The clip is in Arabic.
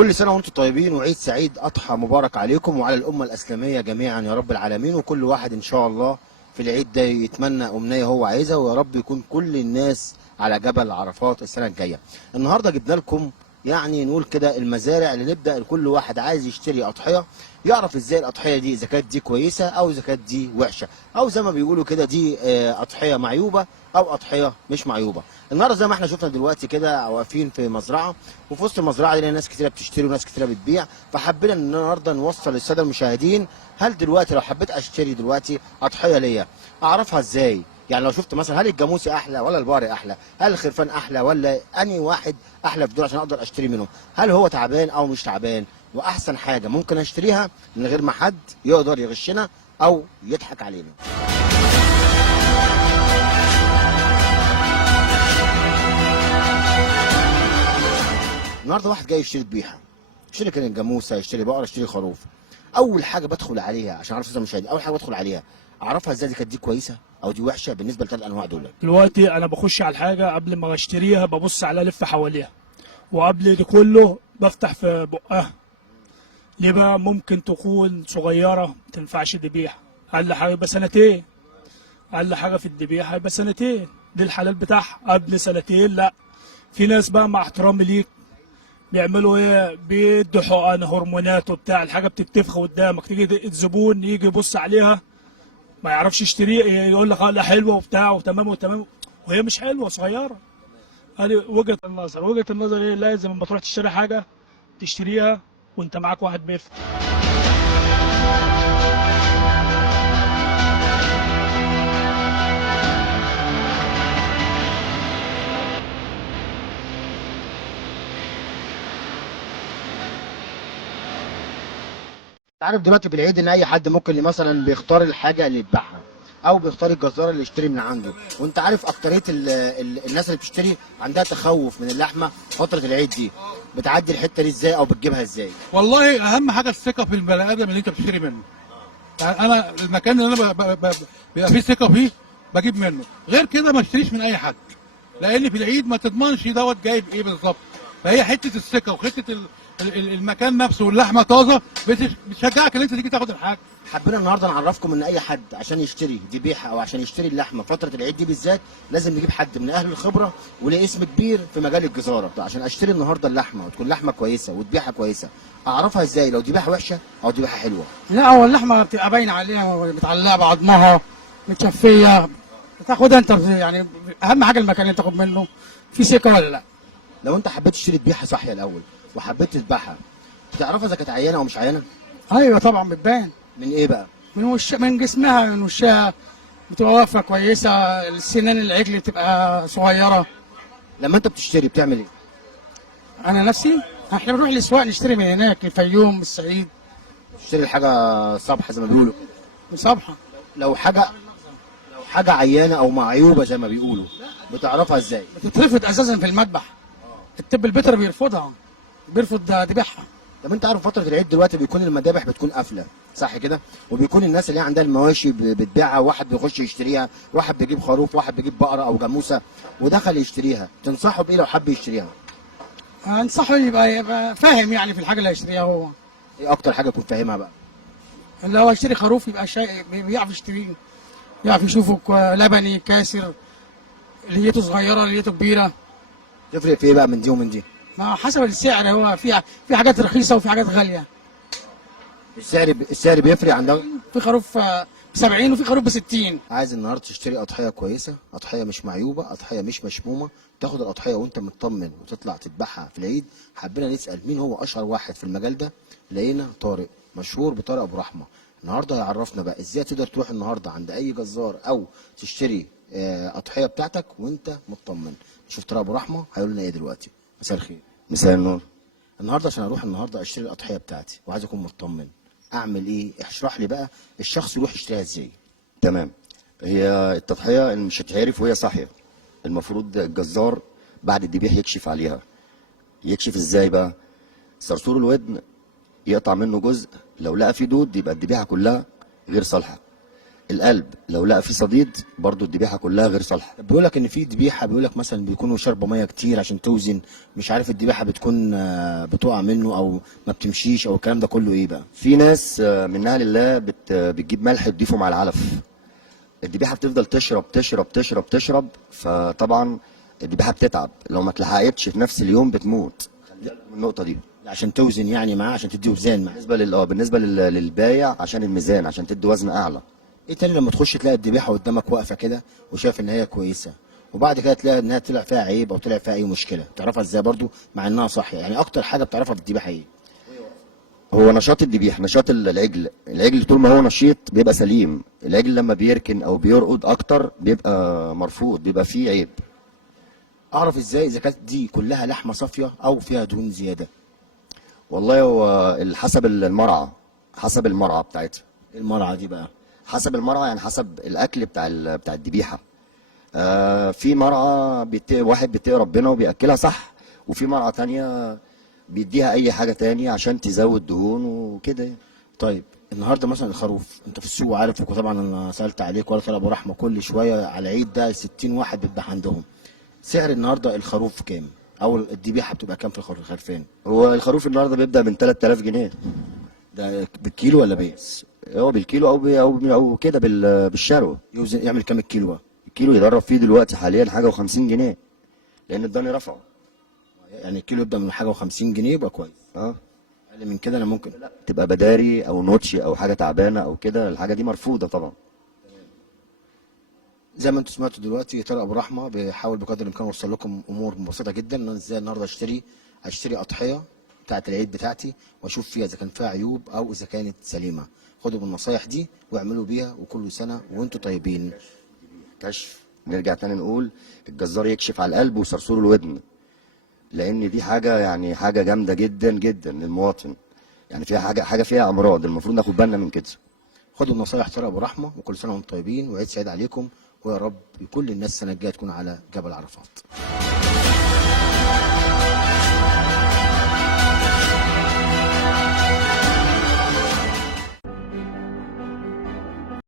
كل سنة وانتم طيبين وعيد سعيد أضحى مبارك عليكم وعلى الأمة الإسلامية جميعا يا رب العالمين. وكل واحد إن شاء الله في العيد ده يتمنى أمنية هو عايزها، ويا رب يكون كل الناس على جبل عرفات السنة الجاية. النهاردة جبنا لكم يعني نقول كده المزارع اللي نبدأ كل واحد عايز يشتري أضحية يعرف ازاي الأضحية دي إذا كانت دي كويسة أو إذا كانت دي وحشة، أو زي ما بيقولوا كده دي أضحية معيوبة أو أضحية مش معيوبة. النهارده زي ما احنا شفنا دلوقتي كده واقفين في مزرعة، وفي وسط المزرعة دي ناس كتيرة بتشتري وناس كتيرة بتبيع، فحبينا ان النهارده نوصل للسادة المشاهدين هل دلوقتي لو حبيت اشتري دلوقتي أضحية ليا أعرفها ازاي؟ يعني لو شفت مثلا هل الجاموسي احلى ولا البقري احلى؟ هل الخرفان احلى ولا انهي واحد احلى في دول عشان اقدر اشتري منه؟ هل هو تعبان او مش تعبان؟ واحسن حاجه ممكن اشتريها من غير ما حد يقدر يغشنا او يضحك علينا. النهارده واحد جاي يشتري ذبيحه، يشتري كان جاموسه، يشتري بقره، يشتري خروف. اول حاجه بدخل عليها عشان اعرف اذا مشاهدين، اول حاجه بدخل عليها اعرفها ازاي دي كانت دي كويسه او دي وحشه بالنسبه لثلاث انواع دول. دلوقتي انا بخش على الحاجه قبل ما اشتريها ببص على لف حواليها، وقبل ده كله بفتح في بقها. ليه بقى؟ ممكن تكون صغيره ما تنفعش ذبيحه، اقل حاجه يبقى سنتين، اقل حاجه في الذبيحه يبقى سنتين، دي الحلال بتاعها. قبل سنتين لا. في ناس بقى مع احترامي ليك بيعملوا ايه؟ بيدوا حقن هرمونات وبتاع، الحاجه بتتفخ قدامك، تيجي الزبون يجي يبص عليها ما يعرفش يشتريها، يقول لك لا حلوه وبتاع وتمام وتمام، وهي مش حلوه، صغيره. هذه وجهه النظر. وجهه النظر ايه؟ لازم لما تروح تشتري حاجه تشتريها وانت معاك واحد بيفتي. انت عارف دلوقتي في العيد ان اي حد ممكن مثلا بيختار الحاجه اللي يذبحها او بيختار الجزار اللي يشتري من عنده، وانت عارف اكتريه الناس اللي بتشتري عندها تخوف من اللحمه فتره العيد دي. بتعدي الحته دي ازاي او بتجيبها ازاي؟ والله اهم حاجه الثقه في البني ادم اللي انت بتشتري منه. يعني انا المكان اللي انا بيبقى فيه ثقه فيه بجيب منه، غير كده ما اشتريش من اي حد، لان في العيد ما تضمنش دوت جايب ايه بالظبط. فهي حته الثقه وحته المكان نفسه واللحمه طازه بتشجعك ان انت تيجي تاخد الحاجه. حبينا النهارده نعرفكم ان اي حد عشان يشتري ذبيحه او عشان يشتري اللحمه فتره العيد دي بالذات لازم نجيب حد من اهل الخبره وليه اسم كبير في مجال الجزاره. عشان اشتري النهارده اللحمه وتكون لحمه كويسه وذبيحه كويسه اعرفها ازاي لو ذبيحه وحشه او ذبيحه حلوه؟ لا، هو اللحمه بتبقى باينه عليها متعلقه بعظمها متشفيه، بتاخدها انت يعني. اهم حاجه المكان اللي تاخد منه في ثقه ولا لا. لو انت حبيت تشتري ذبيحه صاحيه الاول وحبيت تذبحها بتعرفها اذا كانت عيانه او مش عيانه؟ ايوه طبعا بتبان. من ايه بقى؟ من جسمها، من وشها بتبقى واقفه كويسه، السنان العجل بتبقى صغيره. لما انت بتشتري بتعمل ايه؟ انا نفسي احنا بنروح الاسواق نشتري من هناك، الفيوم، الصعيد. تشتري الحاجه صبح زي ما بيقولوا مصابحه. لو حاجه عيانه او معيوبه زي ما بيقولوا بتعرفها ازاي؟ بتترفض اساسا في المذبح، الطب البيطري بيرفضها، بيرفض ذبيحها. طب انت عارف فتره العيد دلوقتي بيكون المذابح بتكون قافله صح كده؟ وبيكون الناس اللي عندها المواشي بتبيعها، واحد بيخش يشتريها، واحد بيجيب خروف، واحد بيجيب بقره او جاموسه ودخل يشتريها، تنصحه بايه لو حب يشتريها؟ انصحه يبقى فاهم يعني في الحاجه اللي هيشتريها هو. ايه اكتر حاجه يكون فاهمها بقى؟ اللي هو يشتري خروف يبقى بيعرف يشتريه، يعرف يشوفه لبني كاسر، ليته صغيره ليته كبيره. تفرق في ايه بقى من دي ومن دي؟ ما حسب السعر، هو في حاجات رخيصه وفي حاجات غاليه. السعر بيفرق عن ده؟ في خروف ب 70 وفي خروف ب 60. عايز النهارده تشتري اضحيه كويسه، اضحيه مش معيوبه، اضحيه مش مشمومه، تاخد الاضحيه وانت مطمن وتطلع تذبحها في العيد. حبينا نسال مين هو اشهر واحد في المجال ده، لقينا طارق مشهور بطارق ابو رحمه. النهارده هيعرفنا بقى ازاي تقدر تروح النهارده عند اي جزار او تشتري اضحيه بتاعتك وانت مطمن. شوف طارق ابو رحمه هيقول لنا ايه دلوقتي. مساء الخير. مساء النور. النهارده عشان اروح النهارده اشتري الاضحيه بتاعتي وعايز اكون مطمن، اعمل ايه؟ اشرح لي بقى الشخص يروح يشتريها ازاي. تمام. هي التضحية اللي مش هتعرف وهي صاحية، المفروض الجزار بعد الذبيح يكشف عليها. يكشف ازاي بقى؟ صرصور الودن يقطع منه جزء، لو لقى فيه دود يبقى الذبيحة كلها غير صالحة. القلب لو لقى فيه صديد برضو الذبيحه كلها غير صالحه. بيقول لك ان في ذبيحه، بيقول لك مثلا بيكونوا شاربه ميه كتير عشان توزن، مش عارف الذبيحه بتكون بتقع منه او ما بتمشيش، او الكلام ده كله ايه بقى؟ في ناس منها لله بتجيب ملح تضيفه مع العلف، الذبيحه بتفضل تشرب تشرب تشرب تشرب، فطبعا الذبيحه بتتعب، لو ما اتلحقتش في نفس اليوم بتموت. خلي بالك من النقطه دي. عشان توزن يعني معاه، عشان تدي وزان معاه. بالنسبه للبايع عشان الميزان، عشان تدي وزن اعلى. ايه تاني لما تخش تلاقي الذبيحه قدامك واقفه كده وشايف ان هي كويسه، وبعد كده تلاقي انها طلع فيها عيب او طلع فيها اي مشكله، تعرفها ازاي برضو مع انها صح؟ يعني اكتر حاجه بتعرفها في الذبيحه ايه؟ هو نشاط الذبيح، نشاط العجل طول ما هو نشيط بيبقى سليم، العجل لما بيركن او بيرقد اكتر بيبقى مرفوض، بيبقى فيه عيب. اعرف ازاي اذا كانت دي كلها لحمه صافيه او فيها دهون زياده؟ والله هو حسب المرعى، حسب المرعى بتاعتها. ايه المرعى دي بقى؟ حسب المرعى يعني حسب الاكل بتاع الذبيحه. في مرعى واحد بيتقي ربنا وبياكلها صح، وفي مرعى تانية بيديها اي حاجه تانية عشان تزود دهون وكده. طيب النهارده مثلا الخروف، انت في السوق عارف، وطبعا انا سالت عليك ولا طلب ابو رحمه كل شويه على العيد ده 60 واحد بيذبح عندهم. سعر النهارده الخروف كام؟ او الذبيحه بتبقى كام في الخرفان؟ هو الخروف النهارده بيبدا من 3000 جنيه. ده بالكيلو ولا بايه؟ هو بالكيلو او كده بالشروه. يوزن يعمل كام الكيلو بقى؟ الكيلو يضرب فيه دلوقتي حاليا حاجه و50 جنيه، لان الضاني رفعه. يعني الكيلو يبدا من حاجه و50 جنيه يبقى كويس. اه اقل من كده انا ممكن تبقى بداري او نوتشي او حاجه تعبانه او كده، الحاجه دي مرفوضه طبعا. زي ما انتم سمعتوا دلوقتي، طارق ابو رحمه بيحاول بقدر الامكان يوصل لكم امور بسيطه جدا، ان انا ازاي النهارده اشتري اضحيه بتاعه العيد بتاعتي، واشوف فيها اذا كان فيها عيوب او اذا كانت سليمه. خدوا بالنصايح دي واعملوا بيها، وكل سنه وانتم طيبين. كشف، نرجع تاني نقول الجزار يكشف على القلب وصرصور الودن، لان دي حاجه يعني حاجه جامده جدا جدا للمواطن، يعني فيها حاجه فيها امراض، المفروض ناخد بالنا من كده. خدوا بنصايح طارق ابو رحمه، وكل سنه وانتم طيبين، وعيد سعيد عليكم، ويا رب كل الناس السنه الجايه تكون على جبل عرفات.